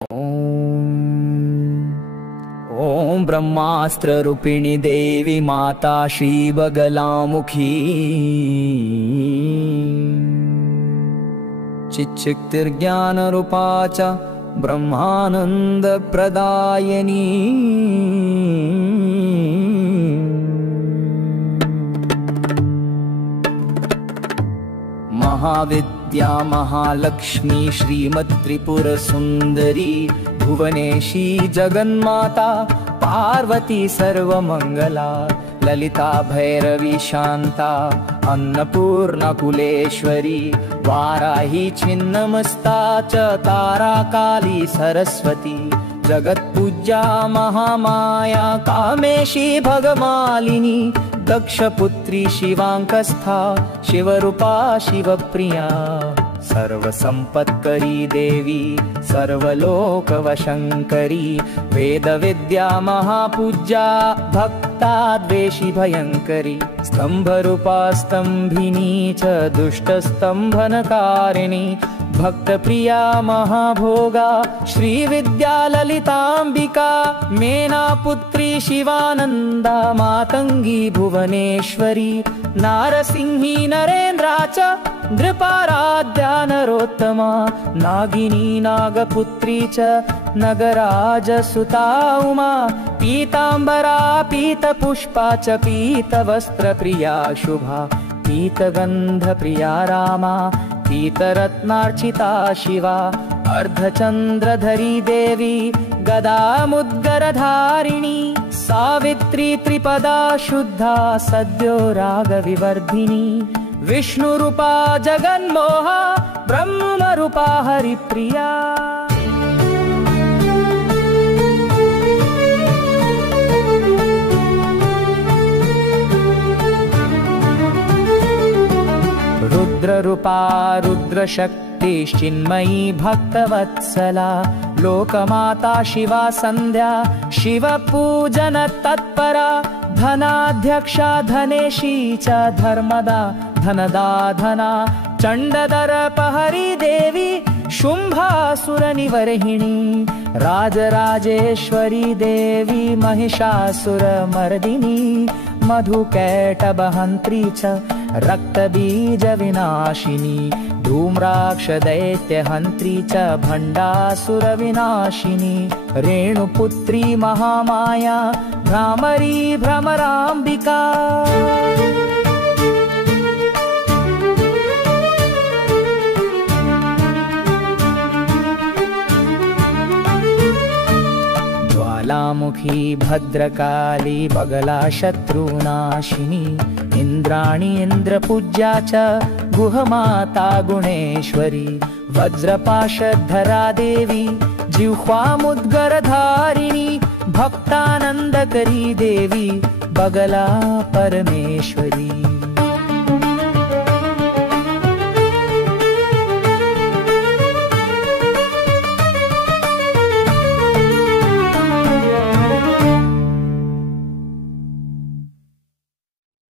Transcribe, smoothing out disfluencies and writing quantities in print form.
ॐ ब्रह्मास्त्ररूपिणी देवी माता श्रीबगलामुखी चिच्चिक्तिर्ज्ञानरूपा च ब्रह्मानन्दप्रदायिनी महाविद्या महालक्ष्मी श्रीमत्त्रिपुरसुन्दरी भुवनेशी जगन्माता पार्वती सर्वमङ्गला ललिता भैरवी शान्ता अन्नपूर्णा कुलेश्वरी वाराही छिन्नमस्ता च तारा काली सरस्वती जगत्पूज्या महामाया कामेशी भगमालिनी दक्षपुत्री शिवांकस्था शिवरूपा शिवप्रिया सर्वसंपत्करी देवी सर्वलोकवशंकरी वेदविद्या महापूज्या भक्ताद्वेषी भयंकरी स्तंभरूपा स्तंभिनी च दुष्टस्तंभनकारिणी भक्तप्रिया महाभोगा श्रीविद्या ललितांबिका मेनापुत्री शिवानंदा मातंगी भुवनेश्वरी नारसिंही नरेन्द्रा च नृपाराध्या नरोत्तमा नागिनी नागपुत्री च नगराजसुता उमा पीतांबरा पीतपुष्पा च पीतवस्त्रप्रिया शुभा पीतगन्धप्रिया रामा पीतरत्नार्चिता शिवा अर्धचन्द्रधरी देवी गदामुद्गरधारिणी सावित्री त्रिपदा शुद्धा सद्यो रागविवर्धिनी विष्णुरूपा जगन्मोहा ब्रह्मरूपा हरिप्रिया रुद्ररूपा रुद्रशक्तिश्चिन्मयी भक्तवत्सला लोकमाता शिवा सन्ध्या शिवपूजन तत्परा धनाध्यक्षा धनेशी च धर्मदा धनदा धना चण्डदर्पहरी देवी शुम्भासुरनिवर्हिणी राजराजेश्वरी देवी महिषासुरमर्दिनी मधुकैटभहन्त्री च रक्तबीजविनाशिनी धूम्राक्षदैत्यहन्त्री च भण्डासुरविनाशिनी रेणुपुत्री महामाया भ्रामरी भ्रमराम्बिका ज्वालामुखी भद्रकाली बगला शत्रुनाशिनी इंद्राणी इंद्रपूज्या च गुहमाता गुणेश्वरी वज्रपाशधरा देवी जिह्वामुद्गरधारिणी भक्तानंदकरी देवी बगला परमेश्वरी।